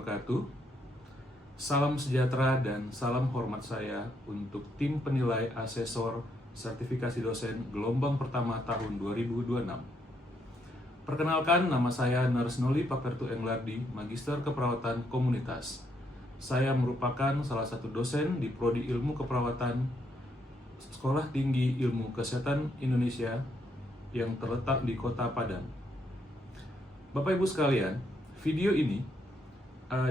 wabarakatuh. Salam sejahtera dan salam hormat saya untuk tim penilai asesor sertifikasi dosen gelombang pertama tahun 2026. Perkenalkan, nama saya Narsnoli Papertu Englardi, Magister Keperawatan Komunitas. Saya merupakan salah satu dosen di Prodi Ilmu Keperawatan Sekolah Tinggi Ilmu Kesehatan Indonesia yang terletak di Kota Padang. Bapak Ibu sekalian, video ini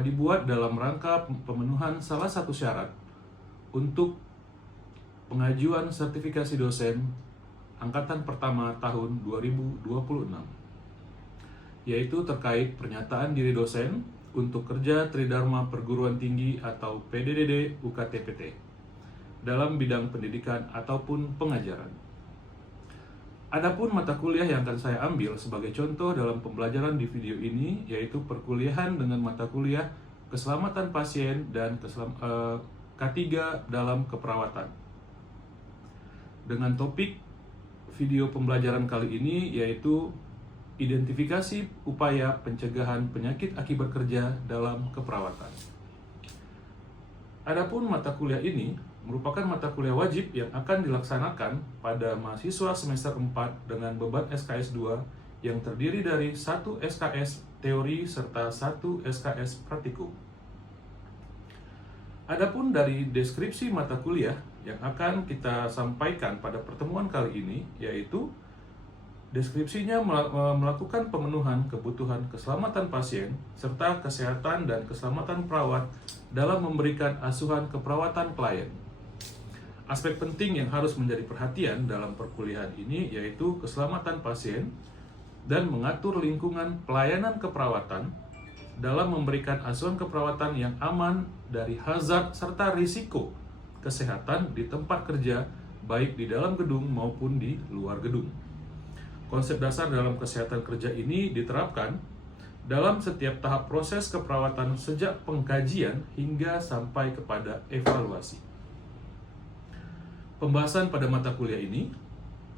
dibuat dalam rangka pemenuhan salah satu syarat untuk pengajuan sertifikasi dosen angkatan pertama tahun 2026, yaitu terkait pernyataan diri dosen untuk kerja Tridharma Perguruan Tinggi atau PDDD UKT-PT dalam bidang pendidikan ataupun pengajaran. Adapun mata kuliah yang akan saya ambil sebagai contoh dalam pembelajaran di video ini yaitu perkuliahan dengan mata kuliah keselamatan pasien dan K3 dalam keperawatan. Dengan topik video pembelajaran kali ini yaitu identifikasi upaya pencegahan penyakit akibat kerja dalam keperawatan. Adapun mata kuliah ini merupakan mata kuliah wajib yang akan dilaksanakan pada mahasiswa semester 4 dengan beban SKS 2 yang terdiri dari 1 SKS teori serta 1 SKS praktikum. Adapun dari deskripsi mata kuliah yang akan kita sampaikan pada pertemuan kali ini yaitu deskripsinya melakukan pemenuhan kebutuhan keselamatan pasien serta kesehatan dan keselamatan perawat dalam memberikan asuhan keperawatan klien. Aspek penting yang harus menjadi perhatian dalam perkuliahan ini yaitu keselamatan pasien dan mengatur lingkungan pelayanan keperawatan dalam memberikan asuhan keperawatan yang aman dari hazard serta risiko kesehatan di tempat kerja baik di dalam gedung maupun di luar gedung. Konsep dasar dalam kesehatan kerja ini diterapkan dalam setiap tahap proses keperawatan sejak pengkajian hingga sampai kepada evaluasi. Pembahasan pada mata kuliah ini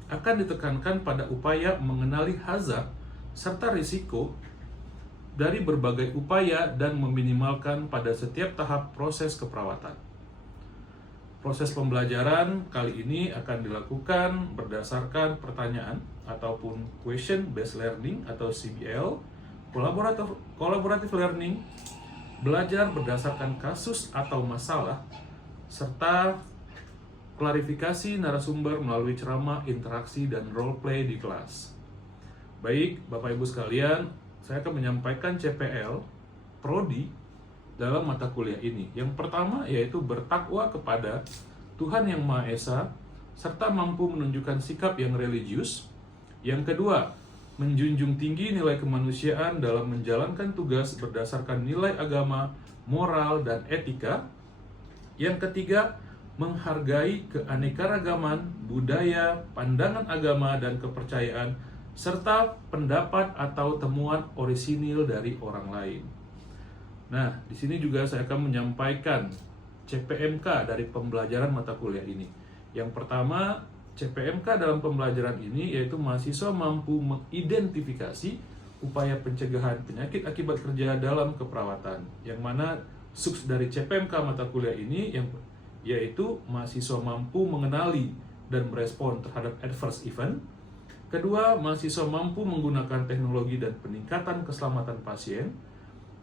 akan ditekankan pada upaya mengenali hazard serta risiko dari berbagai upaya dan meminimalkan pada setiap tahap proses keperawatan. Proses pembelajaran kali ini akan dilakukan berdasarkan pertanyaan ataupun question based learning atau CBL, collaborative learning, belajar berdasarkan kasus atau masalah, serta klarifikasi narasumber melalui ceramah, interaksi, dan role play di kelas. Baik, Bapak Ibu sekalian, saya akan menyampaikan CPL Prodi dalam mata kuliah ini. Yang pertama yaitu bertakwa kepada Tuhan Yang Maha Esa serta mampu menunjukkan sikap yang religius. Yang kedua, menjunjung tinggi nilai kemanusiaan dalam menjalankan tugas berdasarkan nilai agama, moral, dan etika. Yang ketiga, menghargai keanekaragaman, budaya, pandangan agama, dan kepercayaan, serta pendapat atau temuan orisinil dari orang lain. Nah, di sini juga saya akan menyampaikan CPMK dari pembelajaran mata kuliah ini. Yang pertama, CPMK dalam pembelajaran ini yaitu mahasiswa mampu mengidentifikasi upaya pencegahan penyakit akibat kerja dalam keperawatan. Yang mana subs dari CPMK mata kuliah ini yaitu mahasiswa mampu mengenali dan merespon terhadap adverse event. Kedua, mahasiswa mampu menggunakan teknologi dan peningkatan keselamatan pasien.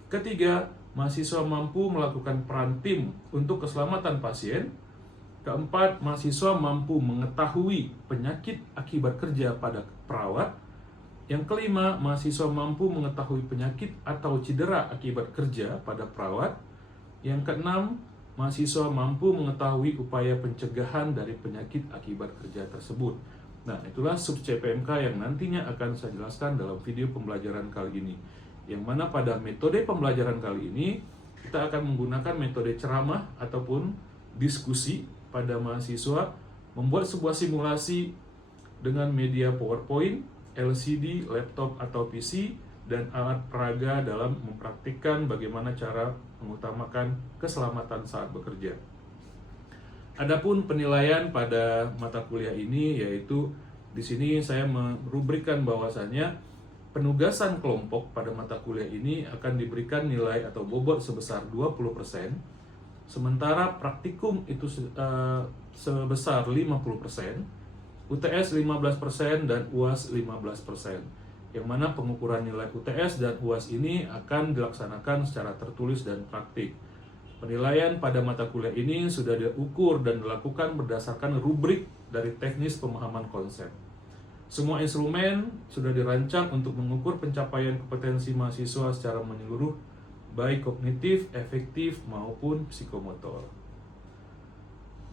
Ketiga, mahasiswa mampu melakukan peran tim untuk keselamatan pasien. Keempat, mahasiswa mampu mengetahui penyakit akibat kerja pada perawat. Yang kelima, mahasiswa mampu mengetahui penyakit atau cedera akibat kerja pada perawat. Yang keenam, mahasiswa mampu mengetahui upaya pencegahan dari penyakit akibat kerja tersebut. Nah, itulah sub CPMK yang nantinya akan saya jelaskan dalam video pembelajaran kali ini. Yang mana pada metode pembelajaran kali ini, kita akan menggunakan metode ceramah ataupun diskusi pada mahasiswa, membuat sebuah simulasi dengan media PowerPoint, LCD, laptop atau PC, dan alat peraga dalam mempraktikkan bagaimana cara mengutamakan keselamatan saat bekerja. Adapun penilaian pada mata kuliah ini yaitu di sini saya merubrikkan bahwasannya Penugasan kelompok pada mata kuliah ini akan diberikan nilai atau bobot sebesar 20%, sementara praktikum itu sebesar 50%, UTS 15% dan UAS 15%. Yang mana pengukuran nilai UTS dan UAS ini akan dilaksanakan secara tertulis dan praktik. Penilaian pada mata kuliah ini sudah diukur dan dilakukan berdasarkan rubrik dari teknis pemahaman konsep. Semua instrumen sudah dirancang untuk mengukur pencapaian kompetensi mahasiswa secara menyeluruh, baik kognitif, efektif, maupun psikomotor.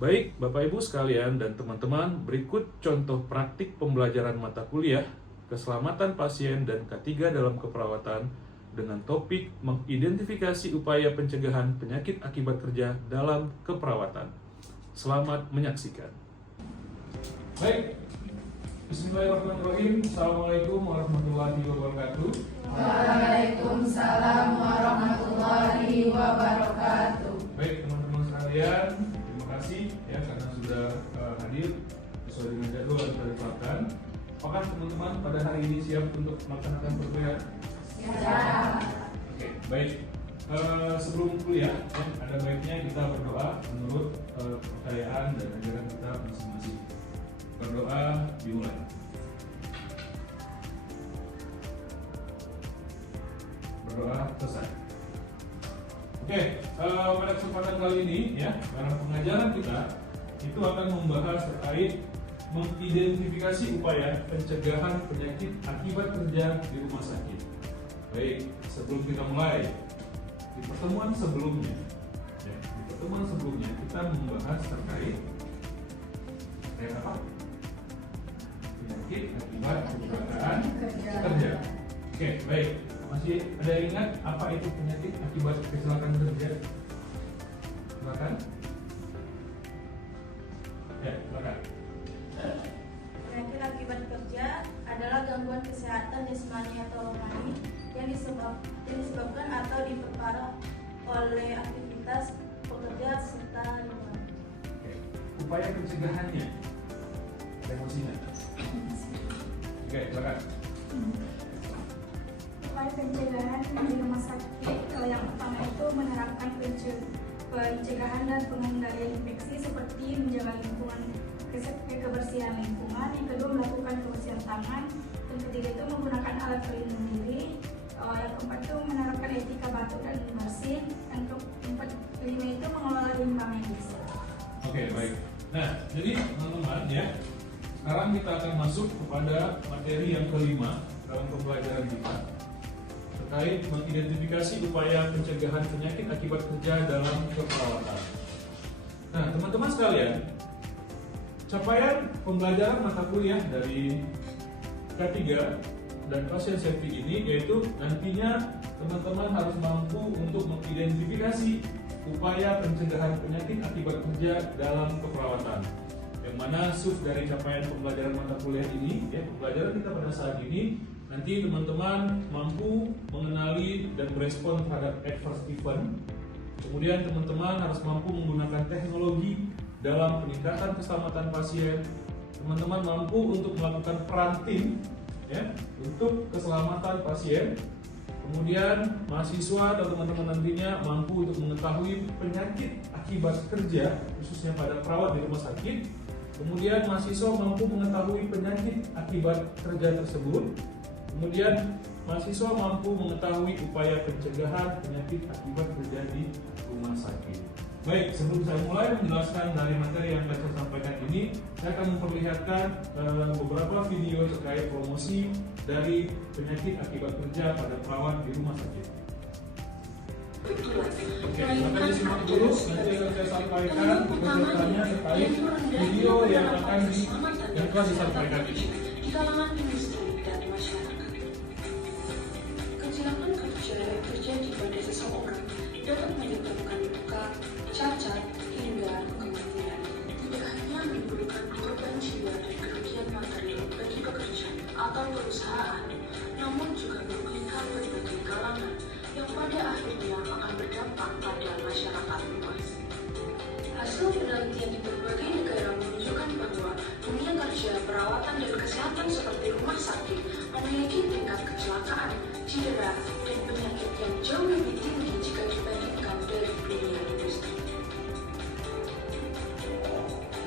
Baik, Bapak Ibu sekalian dan teman-teman, berikut contoh praktik pembelajaran mata kuliah keselamatan pasien dan K3 dalam keperawatan dengan topik mengidentifikasi upaya pencegahan penyakit akibat kerja dalam keperawatan. Selamat menyaksikan. Baik. Bismillahirrahmanirrahim. Assalamualaikum warahmatullahi wabarakatuh. Waalaikumsalam warahmatullahi wabarakatuh. Baik teman-teman sekalian, terima kasih ya karena sudah hadir sesuai dengan jadwal yang sudah ditetapkan. Apakah teman-teman pada hari ini siap untuk melaksanakan perkuliahan? Siap. Oke, baik. Sebelum kuliah, ya, ada baiknya kita berdoa menurut kepercayaan dan ajaran kita masing-masing. Berdoa dimulai. Berdoa selesai. Oke, pada kesempatan kali ini ya, dalam pengajaran kita itu akan membahas terkait mengidentifikasi upaya pencegahan penyakit akibat kerja di rumah sakit. Baik, sebelum kita mulai, di pertemuan sebelumnya kita membahas terkait apa? Penyakit akibat kecelakaan kerja. Oke, baik. Masih ada yang ingat apa itu penyakit akibat kecelakaan kerja? Silakan. Ya, silakan. Penyakit akibat kerja adalah gangguan kesehatan jasmani atau rohani yang disebabkan atau diperparah oleh aktivitas pekerja serta lingkungan. Upaya pencegahannya, emosinya. Oke, silakan. Upaya pencegahan di rumah sakit yang pertama itu menerapkan pencegahan dan pengendalian infeksi seperti menjaga lingkungan kebersihan lingkungan. Yang kedua melakukan kebersihan tangan. Yang ketiga itu menggunakan alat pelindung diri. Yang keempat itu menerapkan etika batuk dan bersih. Yang keempat kelima itu mengelola limbah medis. Oke, baik. Nah, jadi teman-teman ya, sekarang kita akan masuk kepada materi yang kelima dalam pembelajaran kita terkait mengidentifikasi upaya pencegahan penyakit akibat kerja dalam keperawatan. Nah, teman-teman sekalian, capaian pembelajaran mata kuliah dari K3 dan pasien safety ini yaitu nantinya teman-teman harus mampu untuk mengidentifikasi upaya pencegahan penyakit akibat kerja dalam keperawatan. Yang mana sub dari capaian pembelajaran mata kuliah ini, ya, pembelajaran kita pada saat ini, nanti teman-teman mampu mengenali dan merespon terhadap adverse event. Kemudian teman-teman harus mampu menggunakan teknologi dalam peningkatan keselamatan pasien. Teman-teman mampu untuk melakukan peran tim, ya, untuk keselamatan pasien. Kemudian mahasiswa atau teman-teman nantinya mampu untuk mengetahui penyakit akibat kerja khususnya pada perawat di rumah sakit. Kemudian mahasiswa mampu mengetahui penyakit akibat kerja tersebut. Kemudian mahasiswa mampu mengetahui upaya pencegahan penyakit akibat kerja di rumah sakit. Baik, sebelum saya mulai menjelaskan dari materi yang saya sampaikan ini, saya akan memperlihatkan beberapa video terkait promosi dari penyakit akibat kerja pada perawat di rumah sakit. Oke, akan disimak dulu, nanti akan saya sampaikan penjelasannya terkait video yang telah disampaikan ini. Di kalangan industri dan masyarakat, kecelakaan kerja yang terjadi pada seseorang dapat menyebabkan luka, cacat, hingga kematian. Tidak hanya menimbulkan korban jiwa dan kerugian material bagi pekerja atau perusahaan, namun juga merugikan berbagai kalangan yang pada akhirnya akan berdampak pada masyarakat luas. Hasil penelitian di berbagai negara menunjukkan bahwa dunia kerja, perawatan dan kesehatan seperti rumah sakit memiliki tingkat kecelakaan kecelakaan, cedera, dan penyakit yang jauh lebih tinggi jika dibandingkan dari dunia industri.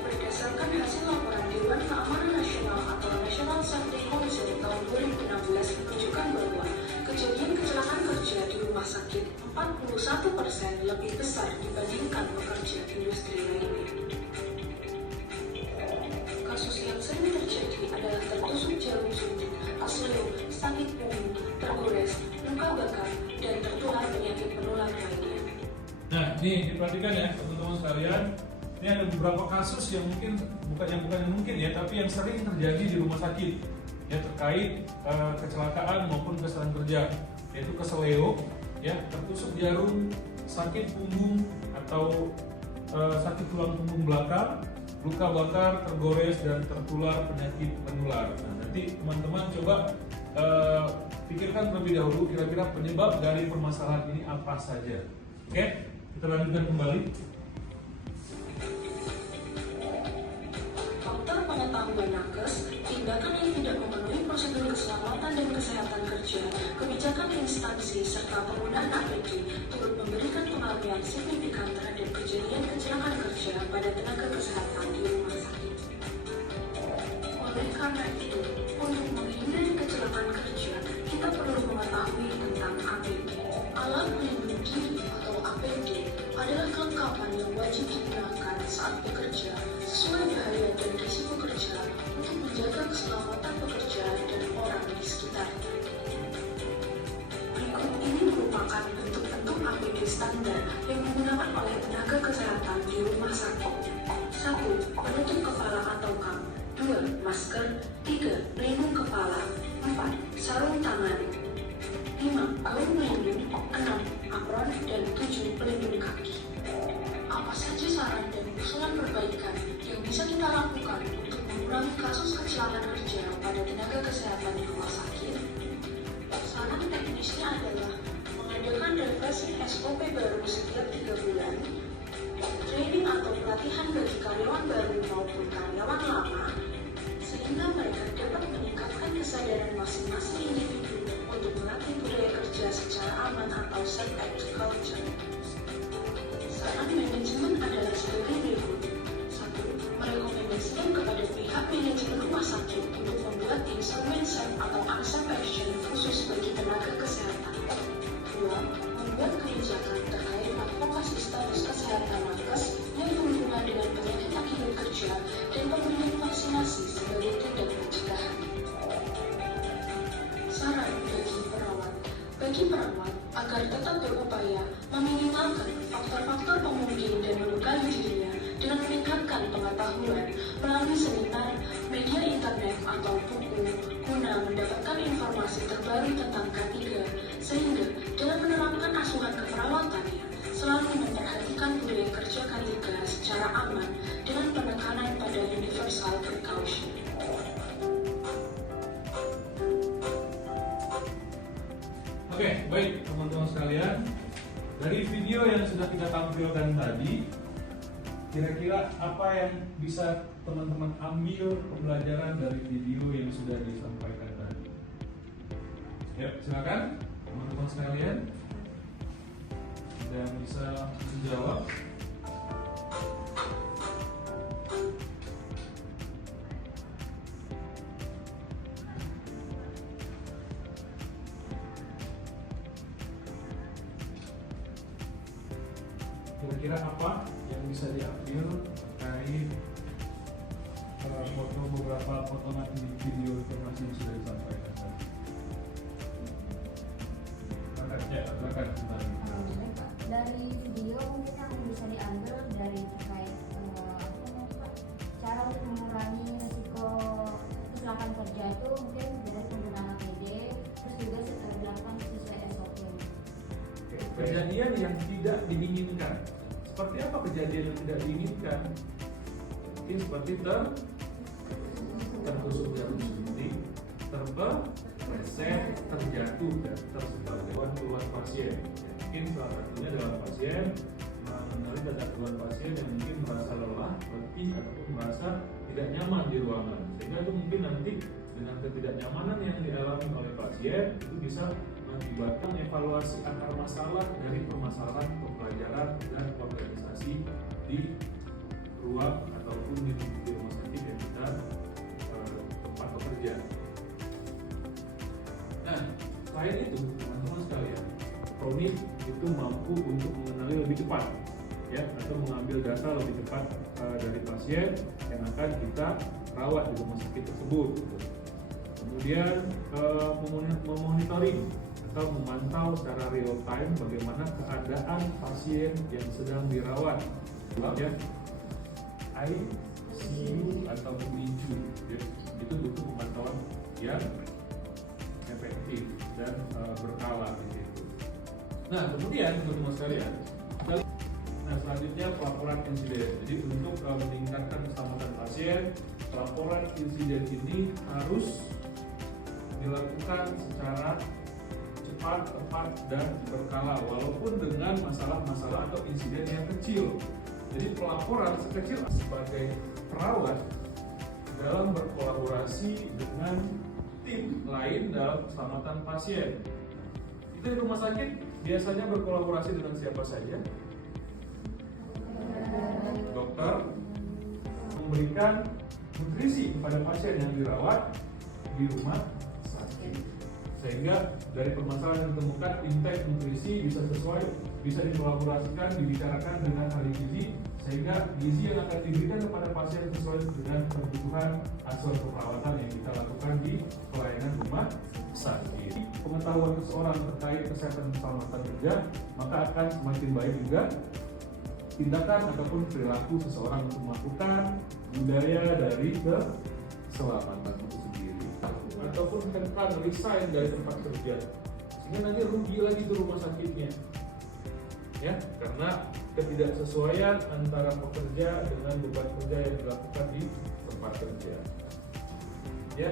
Berdasarkan hasil laporan Dewan Keamanan Nasional atau National Safety Council tahun 2016 menunjukkan bahwa kejadian kecelakaan kerja di rumah sakit 41% lebih besar dibandingkan pekerja industri lainnya. Kasus yang sering terjadi adalah tertusuk jarum suntik, keseleo, sakit punggung, tergores, luka bakar, dan tertular penyakit menular lainnya. Nah, ini diperhatikan ya teman-teman sekalian. Ini ada beberapa kasus yang mungkin ya, tapi yang sering terjadi di rumah sakit ya terkait kecelakaan maupun kesalahan kerja, yaitu keseleo, ya, tertusuk jarum, sakit punggung atau sakit tulang punggung belakang, luka bakar, tergores dan tertular penyakit menular. Nah, nanti teman-teman coba pikirkan terlebih dahulu kira-kira penyebab dari permasalahan ini apa saja. Oke, kita lanjutkan kembali. Faktor pengetahuan nakes, tindakan yang tidak memenuhi prosedur keselamatan dan kesehatan kerja, kebijakan instansi, serta penggunaan APD turut memberikan pengaruh yang signifikan terhadap kejadian kecelakaan kerja pada tenaga kesehatan di rumah sakit. Oleh karena itu, untuk menghindari kecelakaan kerja, kita perlu mengetahui tentang APD. Alat pelindung diri atau APD adalah kelengkapan yang wajib digunakan saat bekerja sesuai bahaya dan risiko kerja untuk menjaga keselamatan pekerja dan orang di sekitarnya. Berikut ini merupakan bentuk-bentuk APD standar yang digunakan oleh tenaga kesehatan di rumah sakit. 1. Penutup kepala atau kap. 2. Masker. 3. Pelindung kepala. 4. Sarung tangan. 5. Gaun pelindung. 6. Apron. Dan 7. Pelindung kaki. Apa saja saran dan usulan perbaikan yang bisa kita lakukan untuk mengurangi kasus kecelakaan kerja pada tenaga kesehatan di rumah sakit? Saran teknisnya adalah mengadakan revisi SOP baru setiap 3 bulan, training atau pelatihan bagi karyawan baru maupun karyawan lama, sehingga mereka dapat meningkatkan kesadaran masing-masing individu untuk melatih budaya kerja secara aman atau safe culture. Saran manajemen adalah sebagai berikut. 1. Merekomendasikan kepada pihak manajemen rumah sakit untuk membuat instrumen safe atau unsafe action khusus bagi tenaga kesehatan. 2. Membuat kebijakan terkait advokasi status kesehatan nakes yang berhubungan dengan penyakit akibat kerja dan pemberian vaksinasi sebagai tindak pencegahan. Saran bagi perawat. Bagi perawat, agar tetap berupaya meminimalkan faktor-faktor pemungkin dan melukai dirinya dengan meningkatkan pengetahuan melalui seminar, media internet atau buku guna mendapatkan informasi terbaru tentang K3, sehingga dalam menerapkan asuhan keperawatannya selalu memperhatikan budaya kerja K3 secara aman dengan penekanan pada universal precaution. Oke, baik teman-teman sekalian. Dari video yang sudah kita tampilkan tadi, kira-kira apa yang bisa teman-teman ambil pembelajaran dari video yang sudah disampaikan tadi? Ya, silakan teman-teman sekalian yang bisa menjawab. Kira-kira apa yang bisa diambil terkait beberapa potongan video informasi yang sudah disampaikan tadi? Silakan. Dari video mungkin yang bisa diambil dari terkait cara untuk mengurangi risiko kecelakaan kerja itu mungkin dari penggunaan APD, terus juga dilakukan sesuai SOP. Kejadian yang tidak diinginkan. Seperti apa kejadian yang tidak diinginkan? Mungkin seperti tertusuk jarum suntik, terpeleset, terjatuh dan tersebar keluar pasien. Mungkin salah satunya adalah pasien mengalami keluar pasien yang mungkin merasa lelah, letih ataupun merasa tidak nyaman di ruangan, sehingga itu mungkin nanti dengan ketidaknyamanan yang dialami oleh pasien itu bisa mengakibatkan evaluasi akar masalah dari permasalahan pembelajaran dan organisasi di ruang ataupun di rumah sakit yang kita tempat bekerja. Nah, selain itu teman-teman sekalian, Promit itu mampu untuk mengenali lebih cepat, ya, atau mengambil data lebih cepat dari pasien yang akan kita rawat di rumah sakit tersebut. Kemudian memonitoring atau memantau secara real time bagaimana keadaan pasien yang sedang dirawat, ya, ICU atau ICU, ya. Itu butuh pemantauan yang efektif dan berkala gitu. Nah, kemudian teman-teman sekalian, selanjutnya pelaporan insiden. Jadi untuk meningkatkan keselamatan pasien, pelaporan insiden ini harus dilakukan secara cepat, tepat, dan berkala, walaupun dengan masalah-masalah atau insiden yang kecil. Jadi pelaporan sekecil sebagai perawat dalam berkolaborasi dengan tim lain dalam keselamatan pasien. Itu di rumah sakit biasanya berkolaborasi dengan siapa saja? Dokter memberikan nutrisi kepada pasien yang dirawat di rumah sakit, sehingga dari permasalahan yang ditemukan intake nutrisi bisa sesuai, bisa dikolaborasikan, dibicarakan dengan ahli gizi, sehingga gizi yang akan diberikan kepada pasien sesuai dengan kebutuhan asuhan perawatan yang kita lakukan di pelayanan rumah sakit. Pengetahuan seseorang terkait kesehatan dan keselamatan kerja, maka akan semakin baik juga tindakan ataupun perilaku seseorang untuk melakukan budaya dari keselamatan itu sendiri, ataupun tentang resign dari tempat kerja, sehingga nanti rugi lagi di rumah sakitnya, ya, karena ketidaksesuaian antara pekerja dengan beban kerja yang dilakukan di tempat kerja, ya,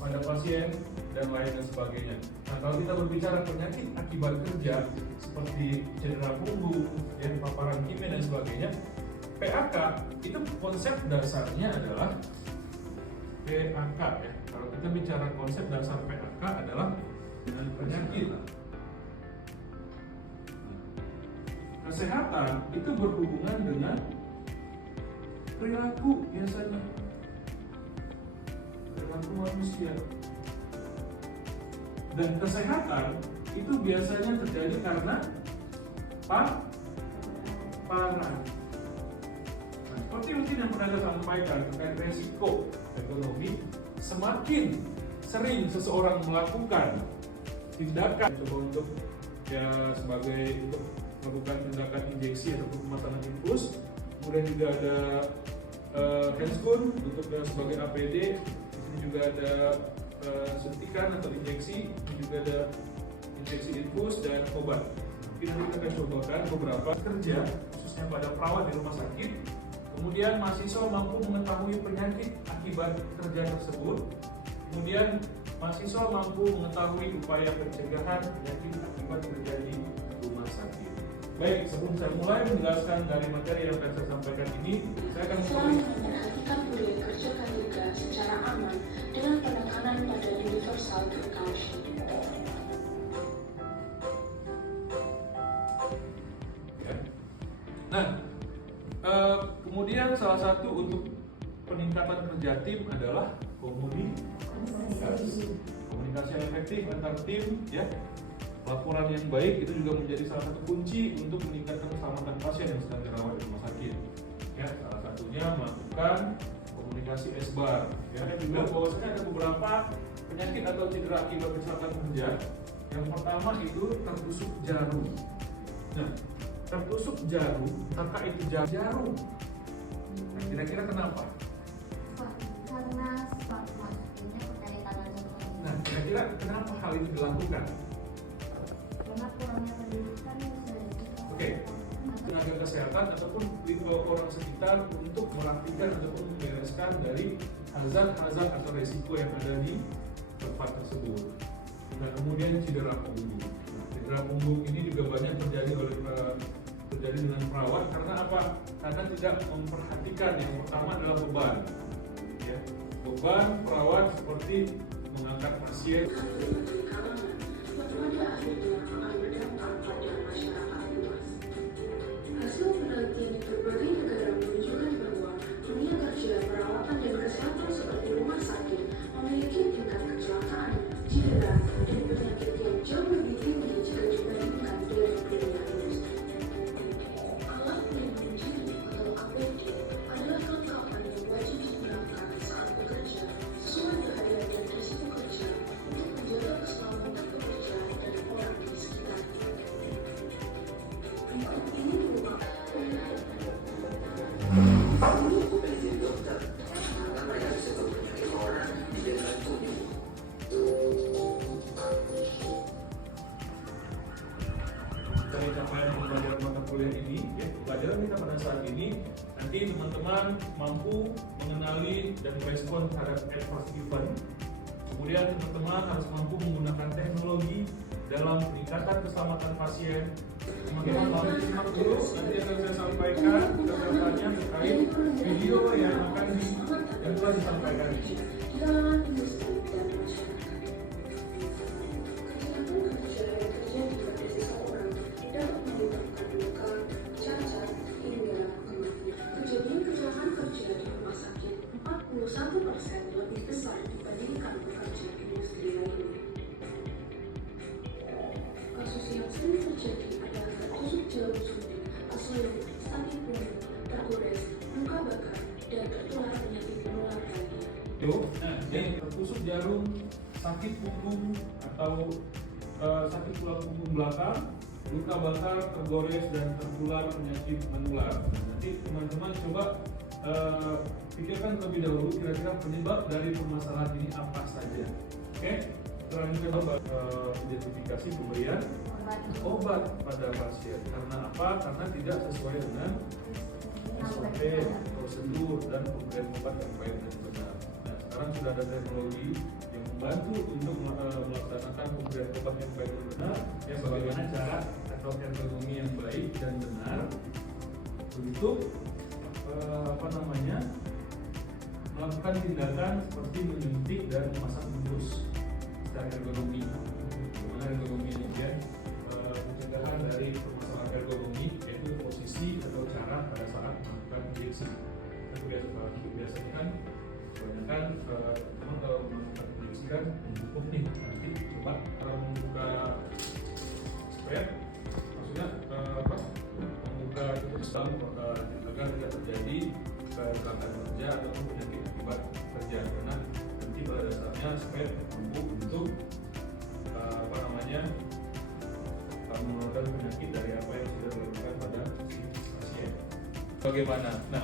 pada pasien dan lain dan sebagainya. Nah, kalau kita berbicara penyakit akibat kerja seperti cedera punggung, ya, paparan kimia dan sebagainya, PAK itu konsep dasarnya adalah PAK, ya. Kalau kita bicara konsep dasar PAK adalah dengan penyakit. Kesehatan itu berhubungan dengan perilaku biasanya, perilaku manusia. Dan kesehatan itu biasanya terjadi karena paparan. Nah, seperti mungkin yang pernah saya sampaikan terkait resiko ekonomi, semakin sering seseorang melakukan tindakan coba untuk, ya, sebagai untuk melakukan tindakan injeksi atau pemasangan infus, kemudian juga ada handscoon untuk sebagai APD, di sini juga ada suntikan atau injeksi, ini juga ada injeksi infus dan obat. Mungkin nanti kita akan cobakan beberapa kerja khususnya pada perawat di rumah sakit. Kemudian mahasiswa mampu mengetahui penyakit akibat kerja tersebut. Kemudian mahasiswa mampu mengetahui upaya pencegahan penyakit akibat kerja di rumah sakit. Baik, sebelum saya mulai menjelaskan dari materi yang akan saya sampaikan ini, saya akan selalu memperhatikan budaya kerja KTK secara aman dengan penekanan pada universal precaution. Ya. Nah, kemudian salah satu untuk peningkatan kerja tim adalah komunikasi yang efektif antar tim, ya. Laporan yang baik itu juga menjadi salah satu kunci untuk meningkatkan keselamatan pasien yang sedang dirawat di rumah sakit. Ya, salah satunya melakukan komunikasi SBAR. Ya, dan juga bahwasanya ada beberapa penyakit atau cedera akibat kecelakaan kerja. Yang pertama itu tertusuk jarum. Nah, tertusuk jarum, maka itu jarum. Nah, kira-kira kenapa? Karena maksudnya percaya tangannya. Nah, kira-kira kenapa hal itu dilakukan? Karena kurangnya pendidikan bisa. Oke. Tenaga kesehatan ataupun orang sekitar untuk merapikan ataupun membereskan dari hazard atau resiko yang ada di tempat tersebut. Nah, kemudian cedera punggung. Nah, cedera punggung ini juga banyak terjadi dengan perawat karena apa? Karena tidak memperhatikan, yang pertama adalah beban. Ya, ya. Beban perawat seperti mengangkat pasien. Hasil penelitian di berbagai negara menunjukkan bahwa dunia kerja perawatan dan kesehatan seperti rumah sakit memiliki tingkat kecelakaan, cedera, dan penyakit yang jauh lebih tinggi jika dibandingkan dengan dunia industri. Alat pelindung diri atau APD adalah kelengkapan yang wajib digunakan saat bekerja sesuai bahaya dan risiko kerja untuk menjaga keselamatan pekerja dan orang di sekitar. Berikut ini merupakan dari capaian pembelajaran mata kuliah ini, ya, pelajaran kita pada saat ini, nanti teman-teman mampu mengenali dan respon terhadap adverse event. Kemudian teman-teman harus mampu menggunakan teknologi dalam peningkatan keselamatan pasien. Teman-teman harus disimak dulu, nanti akan saya sampaikan beberapanya terkait video yang telah disampaikan ini. di kalangan industri dan masyarakat. Kegiatan kerja yang terjadi pada seseorang dapat menyebabkan luka, cacat, hingga kematian. Kejadian kecelakaan kerja di rumah sakit 41% lebih besar dibandingkan pekerja industri lainnya. Kasus yang sering terjadi adalah tertusuk jarum suntik, asoyo, sakit punggung, tergores, luka bakar, dan tertular penyakit menular lainnya. Nah, yang tertusuk jarum, sakit punggung atau sakit tulang punggung belakang, luka bakar, tergores, dan tertular penyakit menular. Nanti teman-teman coba pikirkan terlebih dahulu kira-kira penyebab dari permasalahan ini apa saja. Oke, selanjutnya coba identifikasi pemberian obat pada pasien. Karena apa? Karena tidak sesuai dengan SOP, prosedur, dan pemberian obat yang baik dan benar. Nah, sekarang sudah ada teknologi yang membantu untuk melaksanakan pemberian obat yang baik dan benar. Ya, bagaimana cara atau ergonomi yang baik dan benar untuk melakukan tindakan seperti menyuntik dan memasang bungkus secara ergonomi. Bagaimana ergonomi ini ya? Pencegahan dari permasalahan ergonomi yaitu posisi atau cara pada saat melakukan injeksi. Biasanya kan kebanyakan teman kalau melakukan injeksi kan membungkuk nih. Nanti coba kalau membuka spare, maksudnya membuka tutup agar tidak terjadi kecelakaan kerja ataupun penyakit akibat kerja, karena nanti pada dasarnya spare mampu untuk mengeluarkan penyakit dari apa yang sudah dilakukan pada pasien. Bagaimana? Nah,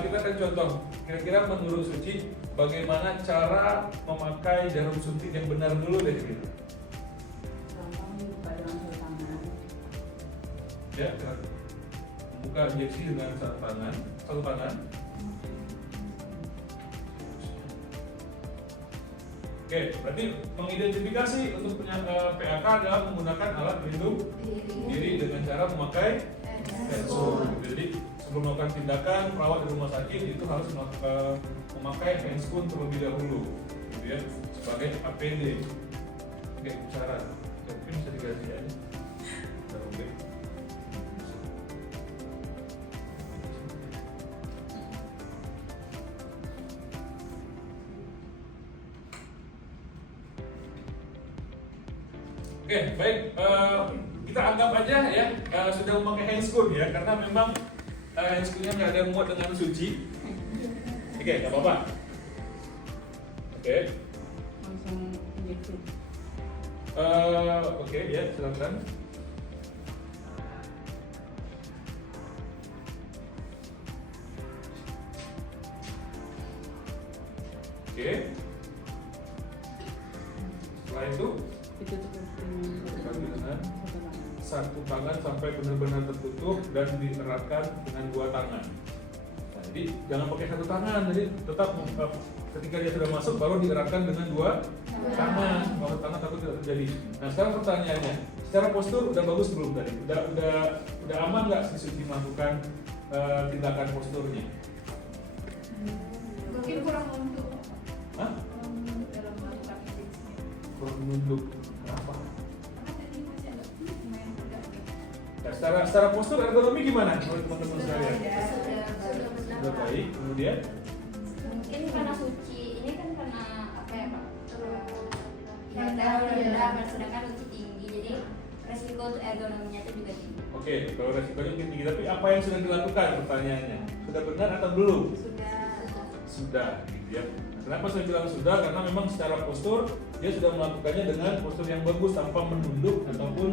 kita akan contoh. Kira-kira menurut Suci, bagaimana cara memakai jarum suntik yang benar dulu deh gitu. Gampang dibuka dengan satu tangan. Ya, membuka injeksi dengan satu tangan. Oke, berarti mengidentifikasi untuk PAK adalah menggunakan alat pelindung diri dengan cara memakai handscoon. Jadi sebelum melakukan tindakan perawat di rumah sakit itu harus memakai handscoon terlebih dahulu, gitu ya, sebagai APD. Oke, cara mungkin bisa diganti aja. Oke. Oke, baik. Kita anggap aja ya sudah memakai handscoon ya, karena memang handscoonnya nggak ada muat dengan Suci. Oke, nggak apa-apa. Oke. Langsung injeksi. Oke, ya silakan. Oke. Setelah itu tekan dengan satu tangan sampai benar-benar tertutup dan dieratkan dengan dua tangan. Nah, jadi jangan pakai satu tangan, jadi tetap ketika dia sudah masuk baru dieratkan dengan dua tangan, baru tangan takut tidak terjadi. Nah, sekarang pertanyaannya, secara postur udah bagus belum tadi? Udah aman nggak si Suci melakukan tindakan posturnya? Mungkin kurang Secara postur ergonomi gimana teman-teman sekalian? Sudah baik. Kemudian Mungkin karena suci ini kan karena apa ya Pak? Rendah, sedangkan suci tinggi, jadi resiko untuk ergonominya itu juga tinggi. oke, kalau resikonya mungkin tinggi, tapi apa yang sudah dilakukan pertanyaannya? Sudah benar atau belum? Sudah, gitu ya. Kenapa saya bilang sudah? Karena memang secara postur dia sudah melakukannya dengan postur yang bagus tanpa menunduk ataupun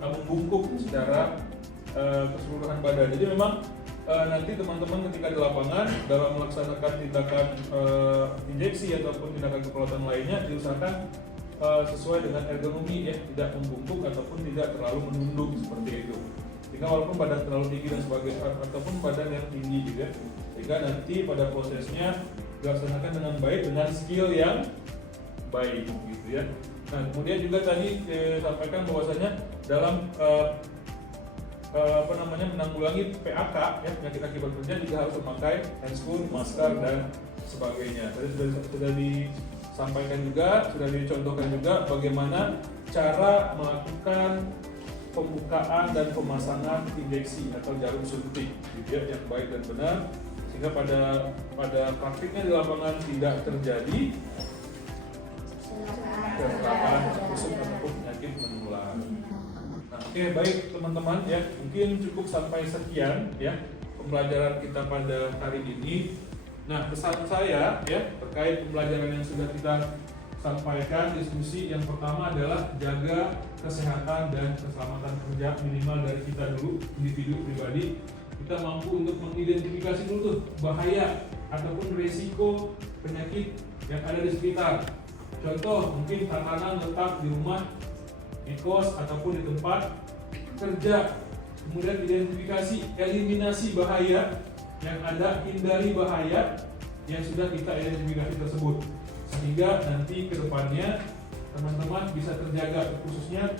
membungkuk secara keseluruhan badan. Jadi memang nanti teman-teman ketika di lapangan dalam melaksanakan tindakan injeksi ataupun tindakan kepelautan lainnya diusahakan sesuai dengan ergonomi ya, tidak membungkuk ataupun tidak terlalu menunduk seperti itu. Sehingga walaupun badan terlalu tinggi dan sebagainya ataupun badan yang tinggi juga, sehingga nanti pada prosesnya dilaksanakan dengan baik dengan skill yang baik gitu ya. Nah kemudian juga tadi sampaikan bahwasanya dalam menanggulangi PAK ya, penyakit akibat kerja juga harus memakai handscoon, masker dan sebagainya. Tadi sudah disampaikan juga, sudah dicontohkan juga bagaimana cara melakukan pembukaan dan pemasangan injeksi atau jarum suntik gitu ya, yang baik dan benar, sehingga pada praktiknya di lapangan tidak terjadi kecelakaan, busuk ataupun penyakit menular. Oke, baik teman-teman ya, mungkin cukup sampai sekian ya pembelajaran kita pada hari ini. Nah, pesan saya ya terkait pembelajaran yang sudah kita sampaikan, diskusi yang pertama adalah jaga kesehatan dan keselamatan kerja minimal dari kita dulu, individu pribadi. Kita mampu untuk mengidentifikasi dulu tuh bahaya ataupun risiko penyakit yang ada di sekitar. Contoh, mungkin tatanan letak di rumah, di kos ataupun di tempat kerja. Kemudian identifikasi, eliminasi bahaya yang ada, hindari bahaya yang sudah kita identifikasi tersebut, sehingga nanti ke depannya teman-teman bisa terjaga khususnya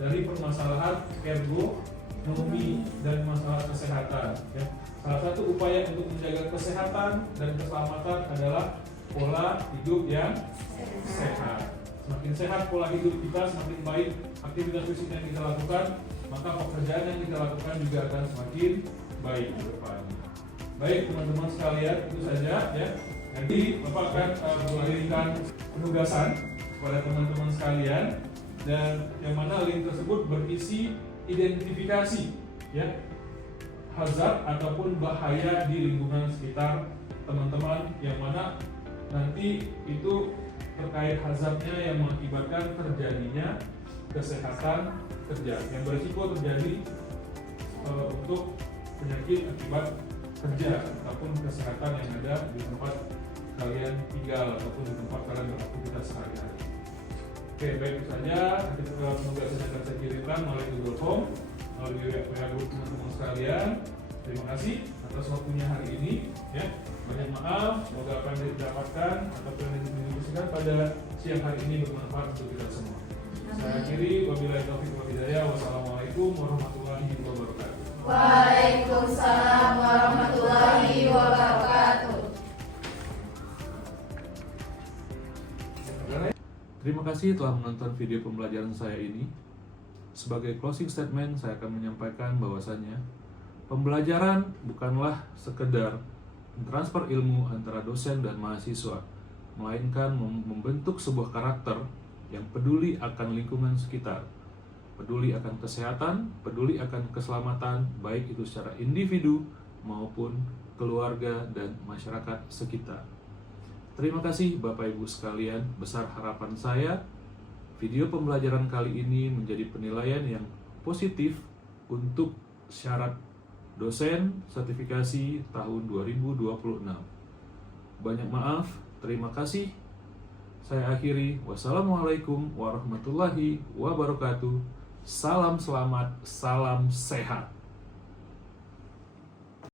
dari permasalahan ergonomi dan masalah kesehatan ya. Salah satu upaya untuk menjaga kesehatan dan keselamatan adalah pola hidup yang sehat. Semakin sehat pola hidup kita, semakin baik aktivitas fisik yang kita lakukan, maka pekerjaan yang kita lakukan juga akan semakin baik ke depan. Baik teman-teman sekalian, itu saja ya. Nanti Bapak akan mengirimkan penugasan kepada teman-teman sekalian, dan yang mana link tersebut berisi identifikasi ya hazard ataupun bahaya di lingkungan sekitar teman-teman, yang mana nanti itu terkait hazardnya yang mengakibatkan terjadinya kesehatan kerja yang berisiko terjadi untuk penyakit akibat kerja ataupun kesehatan yang ada di tempat kalian tinggal ataupun di tempat kalian beraktivitas sehari-hari. Oke, baik itu saja. Nanti penugasan akan saya kirimkan melalui Google Form, melalui WA group teman-teman sekalian. Terima kasih atas waktunya hari ini ya. Banyak maaf, semoga apa yang didapatkan ataupun yang didiskusikan pada siang hari ini bermanfaat untuk kita semua. Saya akhiri, wabillahi taufiq wal hidayah. Wassalamualaikum warahmatullahi wabarakatuh. Waalaikumsalam warahmatullahi wabarakatuh. Terima kasih telah menonton video pembelajaran saya ini. Sebagai closing statement, saya akan menyampaikan bahwasannya pembelajaran bukanlah sekedar transfer ilmu antara dosen dan mahasiswa, melainkan membentuk sebuah karakter yang peduli akan lingkungan sekitar, peduli akan kesehatan, peduli akan keselamatan, baik itu secara individu maupun keluarga dan masyarakat sekitar. Terima kasih Bapak Ibu sekalian, besar harapan saya video pembelajaran kali ini menjadi penilaian yang positif untuk syarat dosen sertifikasi tahun 2026. Banyak maaf, terima kasih. Saya akhiri, wassalamualaikum warahmatullahi wabarakatuh. Salam selamat, salam sehat.